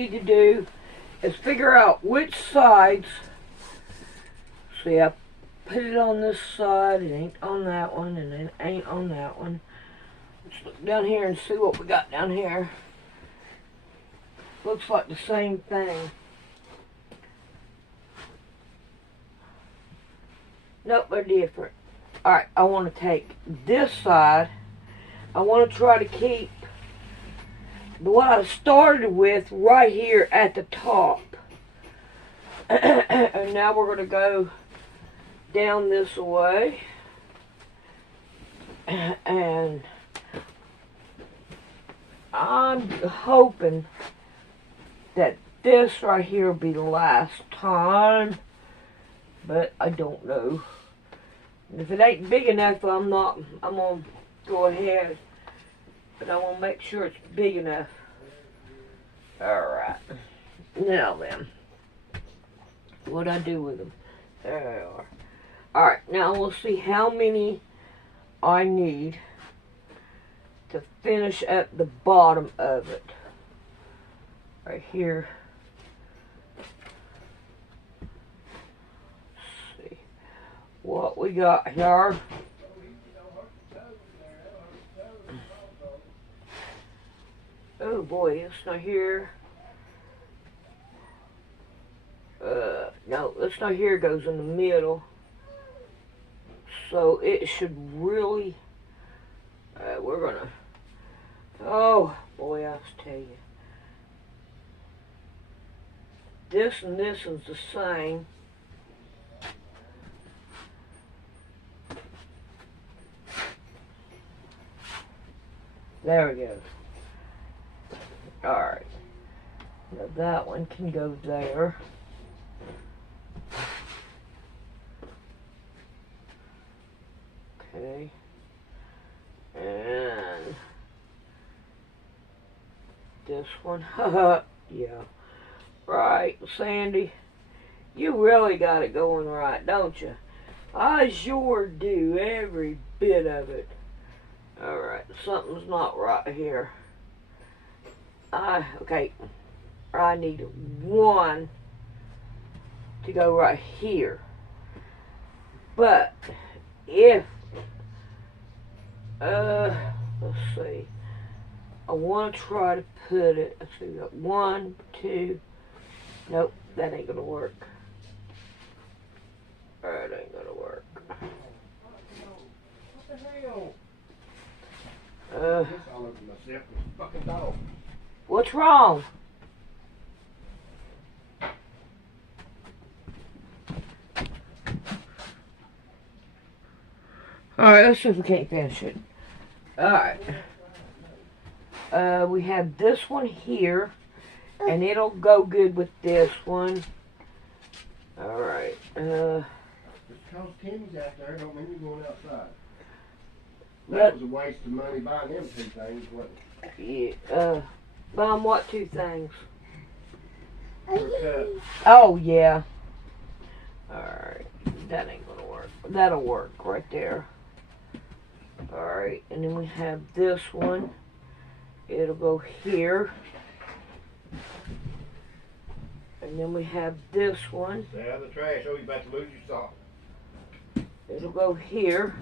need to do is figure out which sides. See, I put it on this side, it ain't on that one, and it ain't on that one. Let's look down here and see what we got down here. Looks like the same thing. Nope, they're different. Alright, I want to take this side. I want to try to keep what I started with right here at the top. And now we're going to go down this way. And I'm hoping that this right here will be the last time. But I don't know. If it ain't big enough, I'm going to go ahead. But I want to make sure it's big enough. Alright. Now then. What'd I do with them? There they are. Alright, now we'll see how many I need to finish at the bottom of it. Right here. What we got here. Oh boy, it's not here. No, it's not here. It goes in the middle. So it should really. We're gonna. Oh boy, I tell you. This and this is the same. There we go. Alright. Now that one can go there. Okay. And this one. Haha. Yeah. Right, Sandy. You really got it going right, don't you? I sure do. Every bit of it. Alright, something's not right here. Okay. I need one to go right here. But, if, let's see. I want to try to put it, let's see, we got 1, 2, nope, that ain't gonna work. That ain't gonna work. What the hell? All over myself with a fucking dog. What's wrong? Alright, let's see if we can't finish it. Alright. We have this one here, and it'll go good with this one. Alright. Just because Timmy's out there don't mean you're going outside. That was a waste of money buying them two things, wasn't it? Yeah, buying what two things? Oh, yeah. Alright, that ain't gonna work. That'll work right there. Alright, and then we have this one. It'll go here. And then we have this one. Stay out of the trash. Oh, you're about to lose your sock. It'll go here.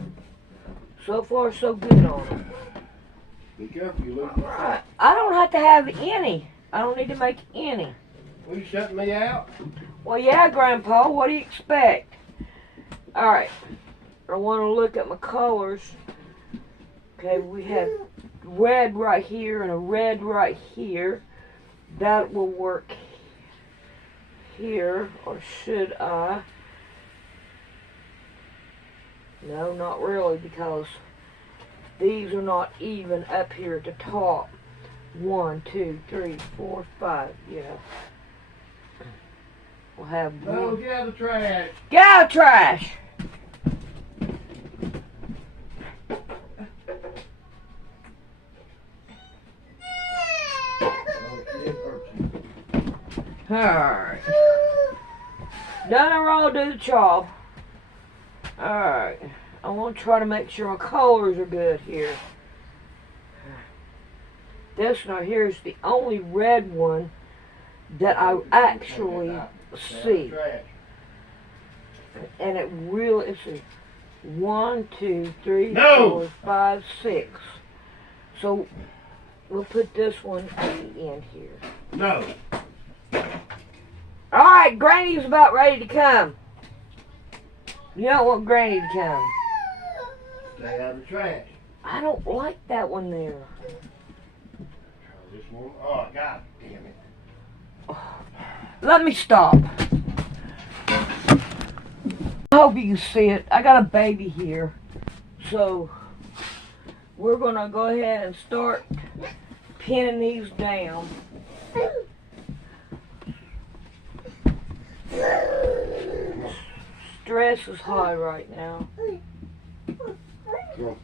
So far, so good on it. Be careful, you lose my sock. I don't have to have any. I don't need to make any. Well, you shutting me out? Well, yeah, Grandpa. What do you expect? Alright. I want to look at my colors. Okay, we have red right here and a red right here. That will work here. Or should I? No, not really, because these are not even up here at the top. 1, 2, 3, 4, 5. Yeah. We'll have one. Oh, get out of the trash. Get out of the trash! Alright. Nothing wrong to the chop. Alright. I want to try to make sure my colors are good here. This one right here is the only red one that I actually see. Trash. And it really, let's see, 1, 2, 3, No! 4, 5, 6. So we'll put this one at the end here. No. Alright, Granny's about ready to come. You don't want Granny to come. Stay out of the trash. I don't like that one there. This one. Oh, God damn it. Let me stop. I hope you can see it. I got a baby here. So we're going to go ahead and start pinning these down. Stress is high right now. Go.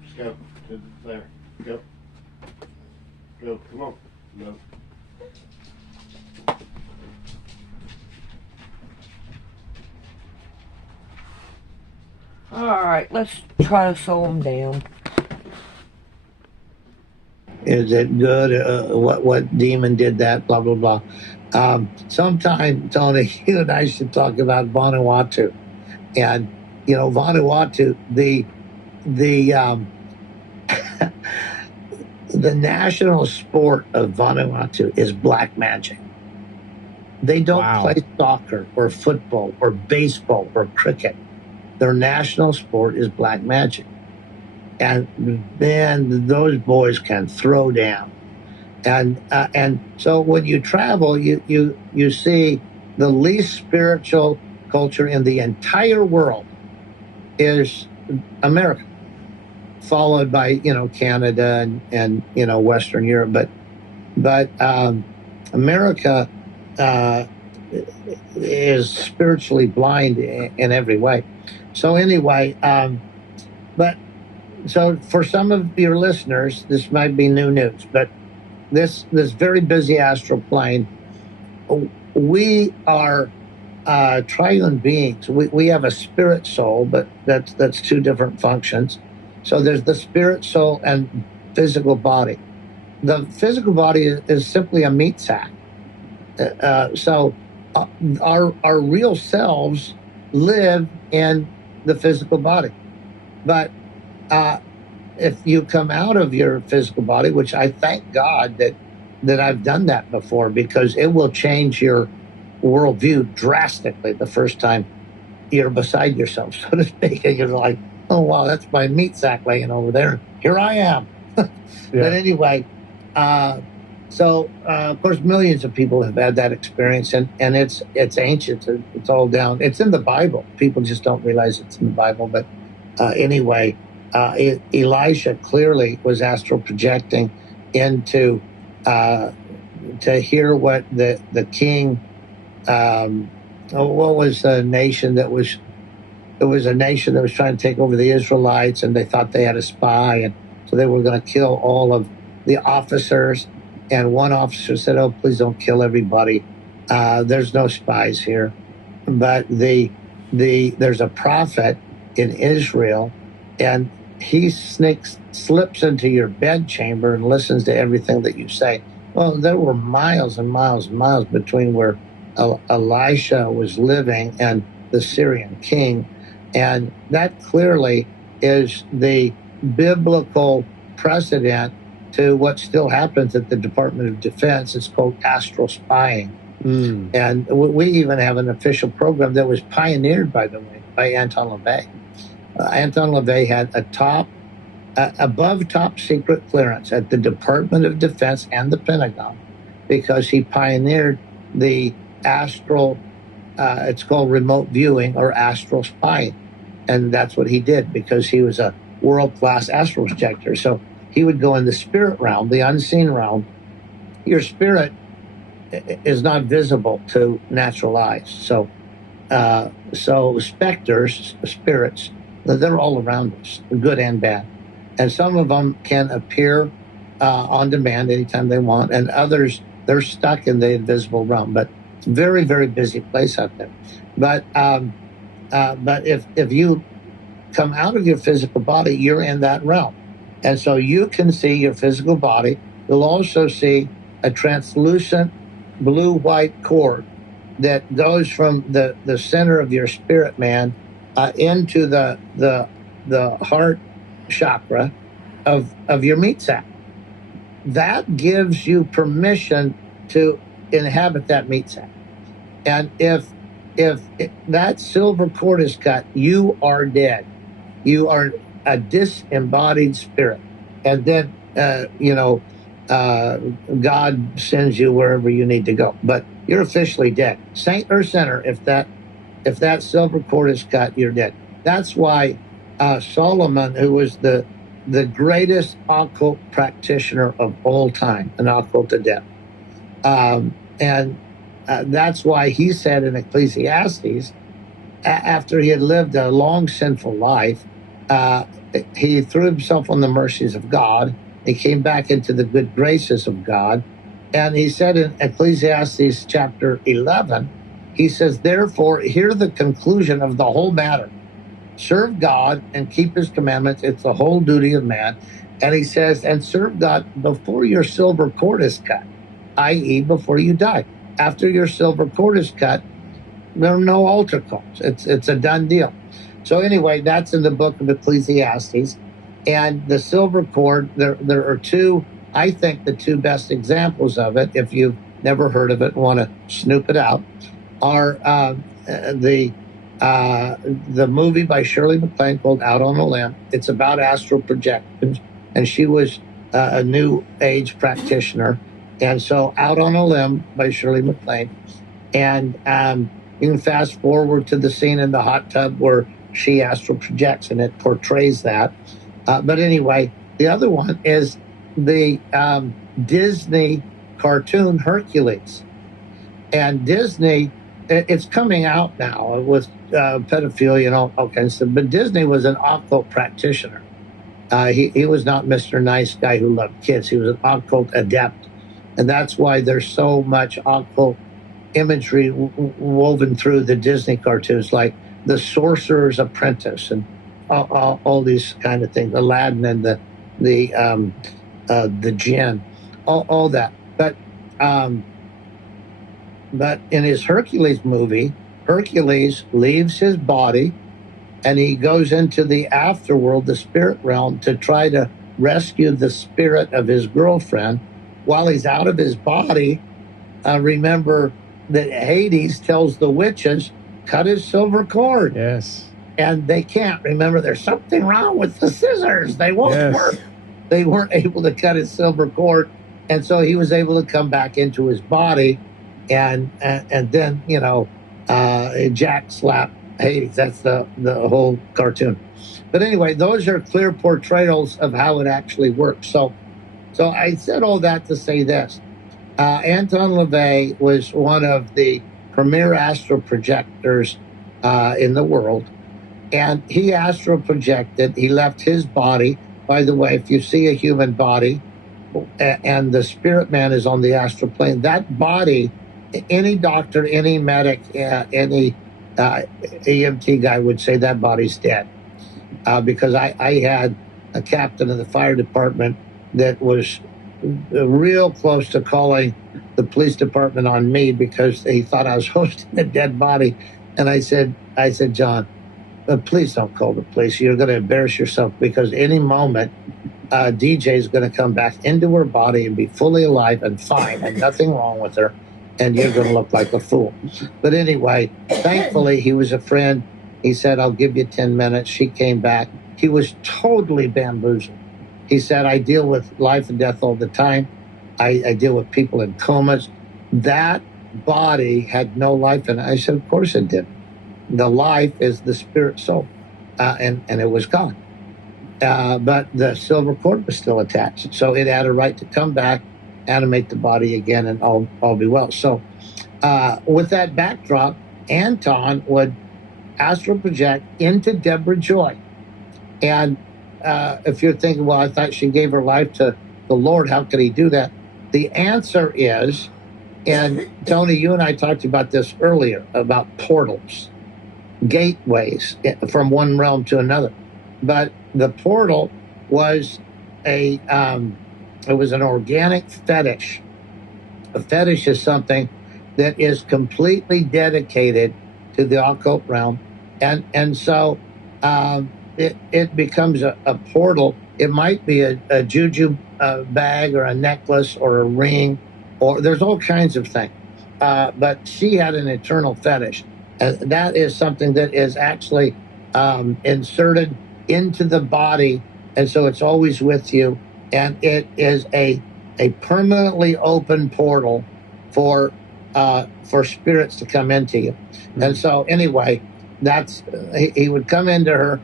Let's go. To there. Go. Go. Come on. No. Alright, let's try to sew them down. Is it good? What demon did that? Blah blah blah. Sometime, Tony, you and I should talk about Vanuatu, and Vanuatu, the the national sport of Vanuatu is black magic. They don't play soccer or football or baseball or cricket. Their national sport is black magic. And man, those boys can throw down. And so when you travel, you see the least spiritual culture in the entire world is America, followed by Canada and Western Europe. But America is spiritually blind in every way. So anyway, so for some of your listeners, this might be new news, but this very busy astral plane, we are triune beings. We have a spirit soul, but that's two different functions. So there's the spirit soul and physical body. The physical body is simply a meat sack. So our real selves live in the physical body. But if you come out of your physical body, which I thank God that I've done that before, because it will change your worldview drastically the first time you're beside yourself, so to speak. And you're like, oh, wow, that's my meat sack laying over there. Here I am. Yeah. But anyway, so of course, millions of people have had that experience, and it's ancient. It's all down. It's in the Bible. People just don't realize it's in the Bible. But anyway, Elisha clearly was astral projecting into to hear what the king. What was the nation that was? It was a nation that was trying to take over the Israelites, and they thought they had a spy, and so they were going to kill all of the officers. And one officer said, "Oh, please don't kill everybody. There's no spies here." But there's a prophet in Israel, and he slips into your bedchamber and listens to everything that you say. Well, there were miles and miles and miles between where Elisha was living and the Syrian king, and that clearly is the biblical precedent to what still happens at the Department of Defense. It's called astral spying. And we even have an official program that was pioneered, by the way, by Anton LaVey. Anton LaVey had above top secret clearance at the Department of Defense and the Pentagon, because he pioneered the astral, it's called remote viewing or astral spying. And that's what he did, because he was a world-class astral projector. So he would go in the spirit realm, the unseen realm. Your spirit is not visible to natural eyes. So specters, spirits, they're all around us, good and bad. And some of them can appear on demand anytime they want, and others, they're stuck in the invisible realm. But it's a very, very busy place out there. But if you come out of your physical body, you're in that realm. And so you can see your physical body. You'll also see a translucent blue-white cord that goes from the center of your spirit man into the heart chakra of your meat sac. That gives you permission to inhabit that meat sac. And if that silver cord is cut, you are dead. You are a disembodied spirit. And then, God sends you wherever you need to go. But you're officially dead. Saint or sinner, if that silver cord is cut, you're dead. That's why Solomon, who was the greatest occult practitioner of all time, an occult adept, and that's why he said in Ecclesiastes, after he had lived a long sinful life, he threw himself on the mercies of God. He came back into the good graces of God. And he said in Ecclesiastes chapter 11, he says, therefore, hear the conclusion of the whole matter. Serve God and keep his commandments. It's the whole duty of man. And he says, and serve God before your silver cord is cut, i.e., before you die. After your silver cord is cut, there are no altar calls. It's a done deal. So anyway, that's in the book of Ecclesiastes. And the silver cord, there are two, I think the two best examples of it, if you've never heard of it and want to snoop it out, are the movie by Shirley MacLaine called Out on a Limb. It's about astral projections, and she was a new age practitioner. And so Out on a Limb by Shirley MacLaine. And you can fast forward to the scene in the hot tub where she astral projects, and it portrays that. But anyway, the other one is the Disney cartoon Hercules. And Disney, it's coming out now with pedophilia and all kinds of stuff. But Disney was an occult practitioner. He was not Mr. Nice Guy who loved kids. He was an occult adept. And that's why there's so much occult imagery woven through the Disney cartoons, like The Sorcerer's Apprentice and all these kind of things, Aladdin and the Jinn, all that. But in his Hercules movie, Hercules leaves his body and he goes into the afterworld, the spirit realm, to try to rescue the spirit of his girlfriend. While he's out of his body, remember that Hades tells the witches, cut his silver cord. Yes. And they can't. Remember, there's something wrong with the scissors. They won't work. They weren't able to cut his silver cord. And so he was able to come back into his body and then, Jack slapped Hades. That's the whole cartoon. But anyway, those are clear portrayals of how it actually works. So I said all that to say this. Anton LaVey was one of the premier astral projectors in the world. And he astral projected. He left his body. By the way, if you see a human body and the spirit man is on the astral plane, that body, any doctor, any medic, any EMT guy would say that body's dead. Because I had a captain of the fire department that was real close to calling the police department on me because he thought I was hosting a dead body. And I said, John, please don't call the police. You're going to embarrass yourself because any moment DJ is going to come back into her body and be fully alive and fine and nothing wrong with her. And you're going to look like a fool. But anyway, thankfully, he was a friend. He said, I'll give you 10 minutes. She came back. He was totally bamboozled. He said, I deal with life and death all the time. I deal with people in comas. That body had no life in it. I said, of course it did. The life is the spirit soul. And it was gone. But the silver cord was still attached. So it had a right to come back, animate the body again, and all be well. So with that backdrop, Anton would astral project into Deborah Joy. And if you're thinking, well, I thought she gave her life to the Lord, how could he do that? The answer is, and Tony, you and I talked about this earlier, about portals, gateways from one realm to another. But the portal was it was an organic fetish. A fetish is something that is completely dedicated to the occult realm, and so it becomes a portal. It might be a juju bag or a necklace or a ring, or there's all kinds of things. But she had an eternal fetish. That is something that is actually inserted into the body, and so it's always with you. And it is a permanently open portal for spirits to come into you. Mm-hmm. And so anyway, that's he would come into her.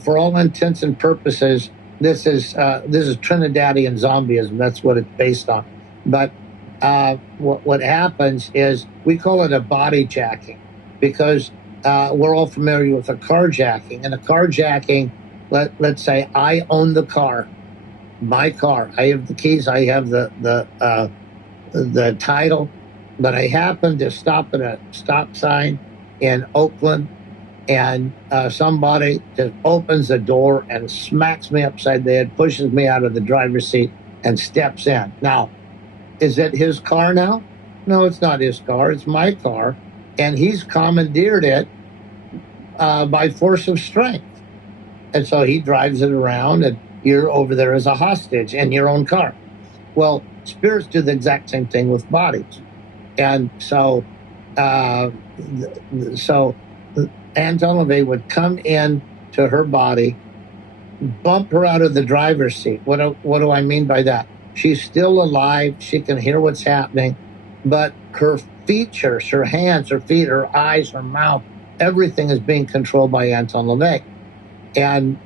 For all intents and purposes, this is Trinidadian zombieism. That's what it's based on. But what happens is we call it a body jacking, because we're all familiar with a carjacking. And a carjacking, let's say I own the car, my car. I have the keys. I have the title, but I happen to stop at a stop sign in Oakland, and somebody just opens the door and smacks me upside the head, pushes me out of the driver's seat, and steps in. Now, is it his car now? No, it's not his car. It's my car, and he's commandeered it by force of strength. And so he drives it around, and you're over there as a hostage in your own car. Well, spirits do the exact same thing with bodies. And so Anton LaVey would come in to her body, bump her out of the driver's seat. What do I mean by that? She's still alive. She can hear what's happening, but her features, her hands, her feet, her eyes, her mouth, everything is being controlled by Anton LaVey. And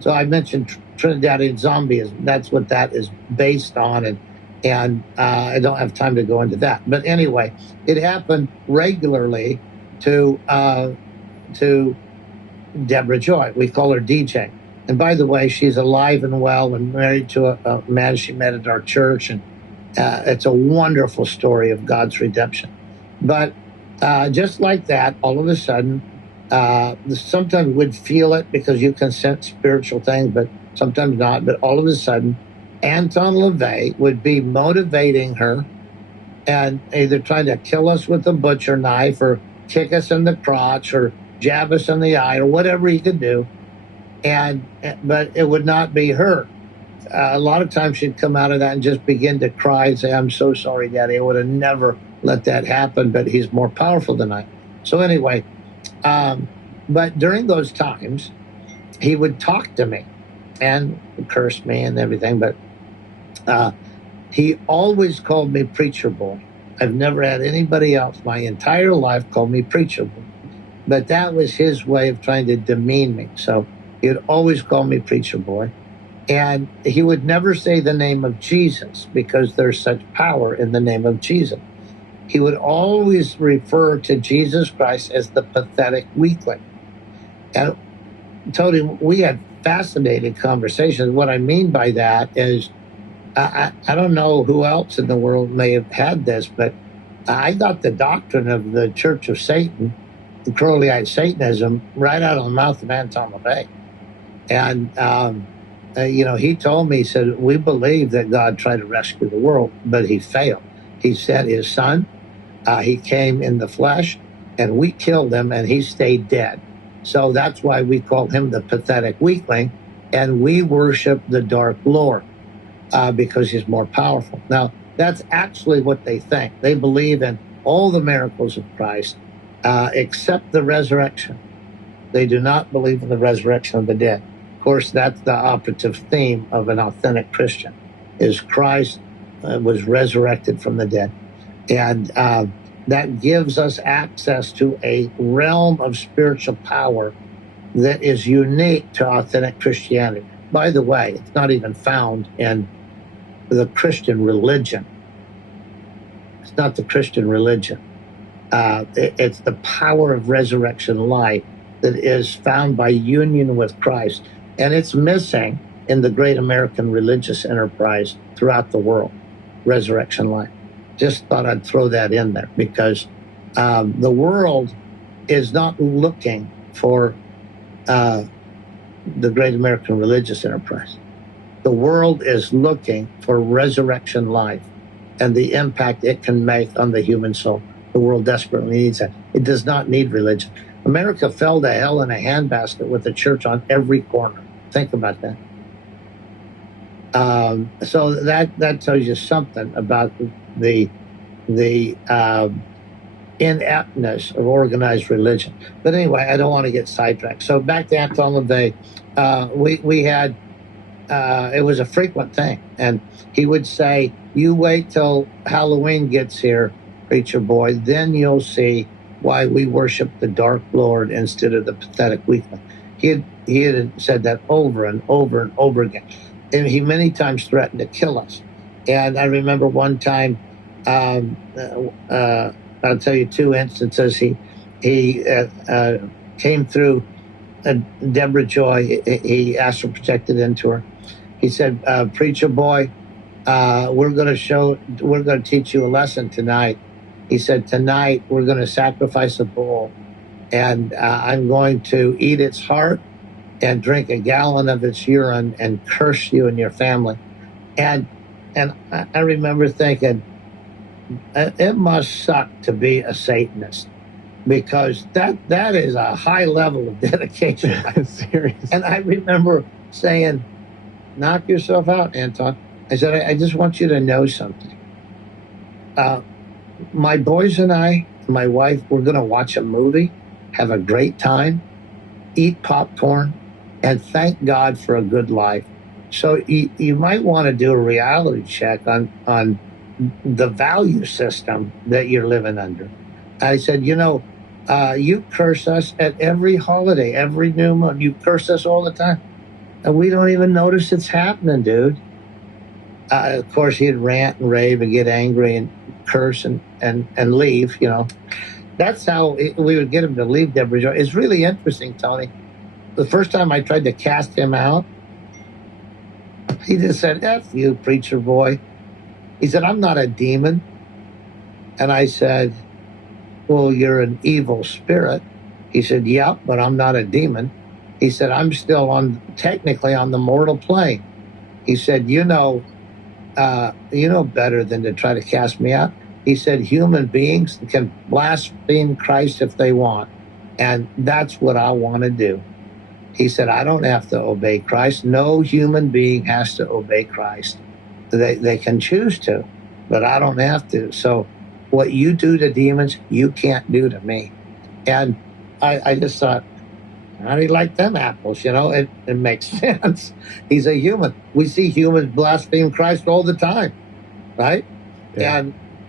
so I mentioned Trinidadian zombieism. That's what that is based on, and I don't have time to go into that. But anyway, it happened regularly to Deborah Joy. We call her DJ. And by the way, she's alive and well and married to a man she met at our church. And it's a wonderful story of God's redemption. But just like that, all of a sudden, sometimes we'd feel it because you can sense spiritual things, but sometimes not. But all of a sudden, Anton LaVey would be motivating her and either trying to kill us with a butcher knife or kick us in the crotch or jab us in the eye or whatever he could do. But it would not be her. A lot of times she'd come out of that and just begin to cry and say, "I'm so sorry, Daddy. I would have never let that happen, but he's more powerful than I." So anyway, but during those times, he would talk to me and curse me and everything, but he always called me preacher boy. I've never had anybody else my entire life call me preacher boy, but that was his way of trying to demean me. So he'd always call me preacher boy, and he would never say the name of Jesus because there's such power in the name of Jesus. He would always refer to Jesus Christ as the pathetic weakling. And told him we had fascinating conversations. What I mean by that is, I don't know who else in the world may have had this, but I got the doctrine of the Church of Satan, the Crowleyite Satanism, right out of the mouth of Anton LaVey. And, he told me, he said, we believe that God tried to rescue the world, but he failed. He sent his son, he came in the flesh, and we killed him, and he stayed dead. So that's why we call him the pathetic weakling, and we worship the Dark Lord because he's more powerful. Now, that's actually what they think. They believe in all the miracles of Christ except the resurrection. They do not believe in the resurrection of the dead. Of course, that's the operative theme of an authentic Christian, is Christ was resurrected from the dead. And that gives us access to a realm of spiritual power that is unique to authentic Christianity. By the way, it's not even found in the Christian religion. It's not the Christian religion. It's the power of resurrection life that is found by union with Christ. And it's missing in the great American religious enterprise throughout the world, resurrection life. Just thought I'd throw that in there because the world is not looking for the great American religious enterprise. The world is looking for resurrection life and the impact it can make on the human soul. The world desperately needs that. It does not need religion. America fell to hell in a handbasket with the church on every corner. Think about that. So that tells you something about the ineptness of organized religion. But anyway, I don't want to get sidetracked. So back to Anton LaVey, we had, it was a frequent thing. And he would say, you wait till Halloween gets here, preacher boy, then you'll see why we worship the dark Lord instead of the pathetic weakling. He had said that over and over and over again. And he many times threatened to kill us. And I remember one time, I'll tell you two instances. He came through Deborah Joy. He asked her protected into her. He said, preacher boy, we're going to teach you a lesson tonight. He said, tonight we're going to sacrifice a bull, and I'm going to eat its heart and drink a gallon of its urine and curse you and your family. And I remember thinking, it must suck to be a Satanist, because that is a high level of dedication. Seriously. And I remember saying, knock yourself out, Anton. I said, I just want you to know something. My boys and I, my wife, we're going to watch a movie, have a great time, eat popcorn, and thank God for a good life. So you might want to do a reality check on the value system that you're living under. I said, you curse us at every holiday, every new moon. You curse us all the time. And we don't even notice it's happening, dude. Of course, he'd rant and rave and get angry and curse and leave, That's how we would get him to leave Deborah Joy. It's really interesting, Tony. The first time I tried to cast him out, he just said, F you, preacher boy. He said, I'm not a demon. And I said, well, you're an evil spirit. He said, yeah, but I'm not a demon. He said, I'm still technically on the mortal plane. He said, you know better than to try to cast me out. He said, human beings can blaspheme Christ if they want. And that's what I want to do. He said, I don't have to obey Christ. No human being has to obey Christ. They can choose to, but I don't have to. So what you do to demons, you can't do to me. And I just thought, how do you like them apples? It makes sense. He's a human. We see humans blaspheme Christ all the time, right? Yeah.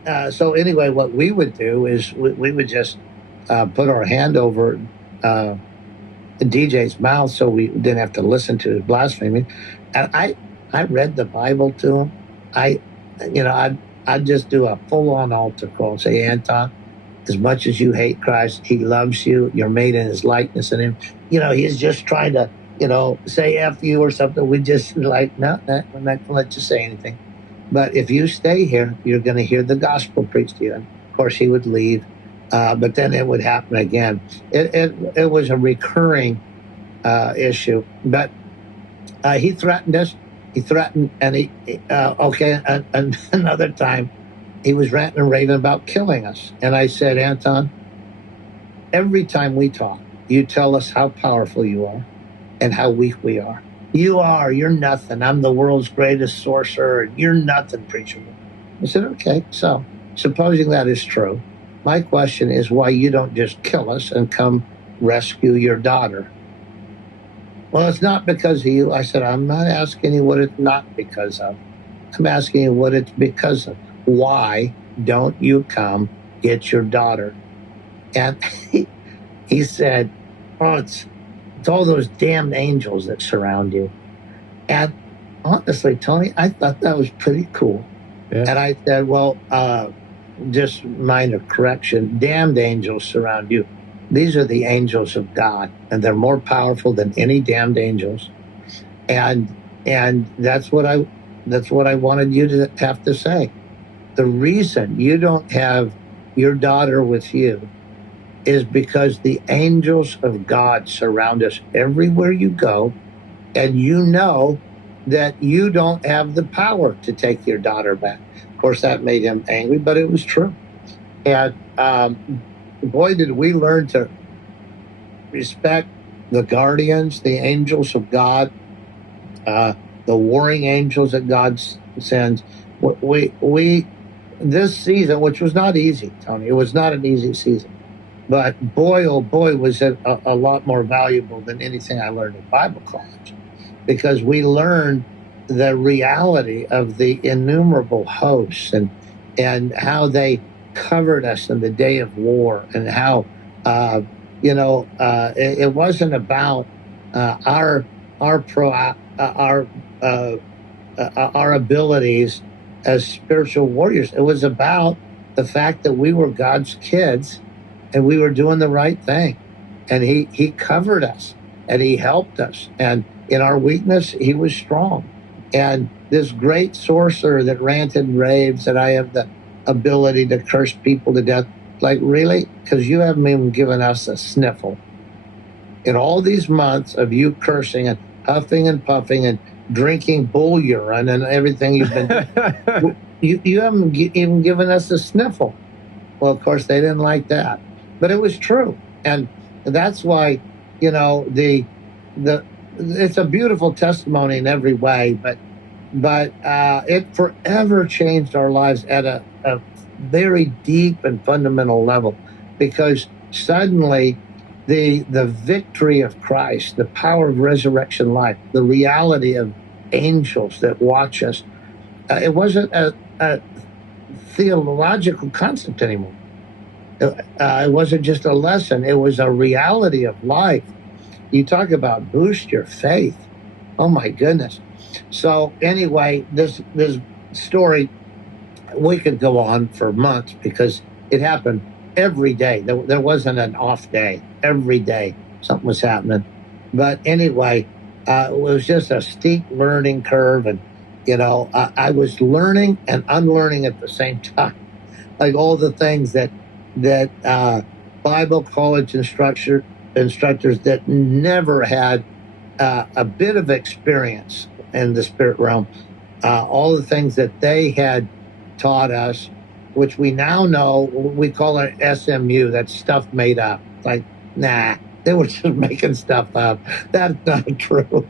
And so anyway, what we would do is we would just put our hand over DJ's mouth so we didn't have to listen to his blasphemy. And I read the Bible to him. I'd just do a full-on altar call and say, Anton, as much as you hate Christ, he loves you. You're made in his likeness in him. He's just trying to, say F you or something. We just like, no, we're not going to let you say anything. But if you stay here, you're going to hear the gospel preached to you. And of course, he would leave. But then it would happen again. It was a recurring issue. But he threatened us. He threatened, and and another time, he was ranting and raving about killing us. And I said, Anton, every time we talk, you tell us how powerful you are and how weak we are. You're nothing. I'm the world's greatest sorcerer. You're nothing, preacher. I said, okay, so supposing that is true, my question is why you don't just kill us and come rescue your daughter. Well, it's not because of you. I said, I'm not asking you what it's not because of. I'm asking you what it's because of. Why don't you come get your daughter? And he said, oh, it's all those damn angels that surround you. And honestly, Tony, I thought that was pretty cool. Yeah. And I said, well, just minor correction, damned angels surround you. These are the angels of God, and they're more powerful than any damned angels. And that's what I wanted you to have to say. The reason you don't have your daughter with you is because the angels of God surround us everywhere you go, and that you don't have the power to take your daughter back. Of course, that made him angry, but it was true. And boy, did we learn to respect the guardians, the angels of God, the warring angels that God sends. We this season, which was not easy, Tony, it was not an easy season, but boy, oh boy, was it a lot more valuable than anything I learned in Bible college, because we learned the reality of the innumerable hosts and how they covered us in the day of war, and how it wasn't about our pro our abilities as spiritual warriors. It was about the fact that we were God's kids and we were doing the right thing. And he covered us and he helped us. And in our weakness, he was strong. And this great sorcerer that ranted and raves that I have the ability to curse people to death, like, really? Because you haven't even given us a sniffle. In all these months of you cursing and huffing and puffing and drinking bull urine and everything you've been doing, you haven't even given us a sniffle. Well, of course, they didn't like that. But it was true. And that's why, it's a beautiful testimony in every way, but it forever changed our lives at a very deep and fundamental level, because suddenly the victory of Christ, the power of resurrection life, the reality of angels that watch us, it wasn't a theological concept anymore. It wasn't just a lesson. It was a reality of life. You talk about boost your faith. Oh, my goodness. So anyway, this story, we could go on for months because it happened every day. There wasn't an off day. Every day something was happening. But anyway, it was just a steep learning curve. And, I was learning and unlearning at the same time. Like all the things that Bible college instructors that never had a bit of experience in the spirit realm, all the things that they had taught us, which we now know, we call it SMU, that's stuff made up. Like, nah, they were just making stuff up. That's not true.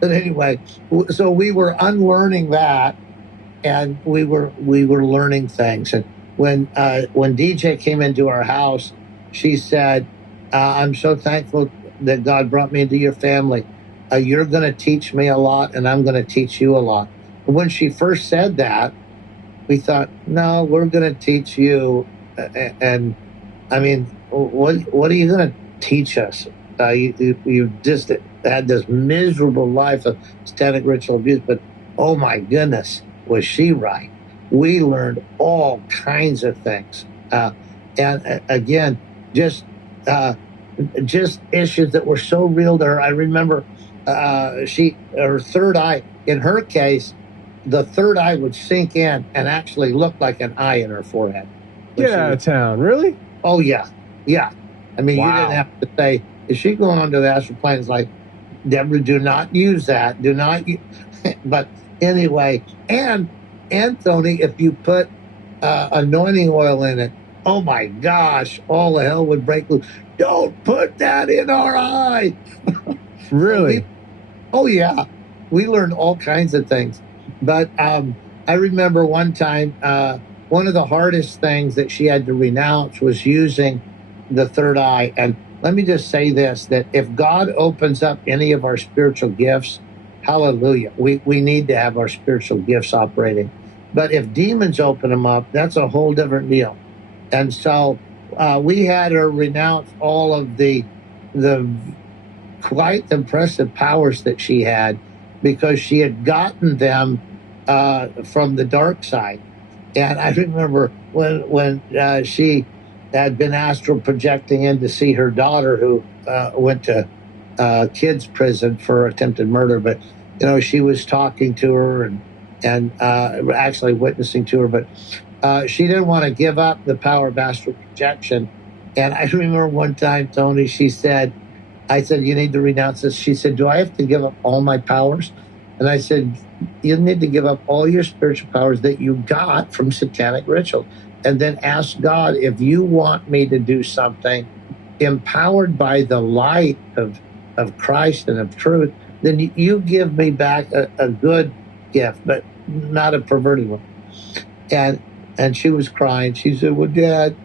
But anyway, so we were unlearning that, and we were learning things. And when DJ came into our house, she said, I'm so thankful that God brought me into your family. You're going to teach me a lot, and I'm going to teach you a lot. And when she first said that, we thought, no, we're going to teach you. And I mean, what are you going to teach us? You just had this miserable life of satanic ritual abuse, but oh my goodness, was she right? We learned all kinds of things. And again, just issues that were so real to her. I remember her third eye, in her case, the third eye would sink in and actually look like an eye in her forehead. Get out of town, really? Oh, yeah. Yeah. I mean, wow. You didn't have to say, is she going onto the astral plane? It's like, Deborah, do not use that. Do not use. But anyway, and Tony, if you put anointing oil in it, oh my gosh, all the hell would break loose. Don't put that in our eye. Really? Oh, yeah. We learned all kinds of things. But I remember one time, one of the hardest things that she had to renounce was using the third eye. And let me just say this, that if God opens up any of our spiritual gifts, hallelujah, we need to have our spiritual gifts operating. But if demons open them up, that's a whole different deal. And so we had her renounce all of the quite impressive powers that she had, because she had gotten them from the dark side. And I remember when she had been astral projecting in to see her daughter, who went to kids prison for attempted murder. But, she was talking to her and actually witnessing to her. But she didn't want to give up the power of astral projection. And I remember one time, Tony, I said, you need to renounce this. She said, do I have to give up all my powers? And I said, you need to give up all your spiritual powers that you got from satanic rituals, and then ask God, if you want me to do something empowered by the light of Christ and of truth, then you give me back a good gift, but not a perverted one. And she was crying. She said, well, Dad,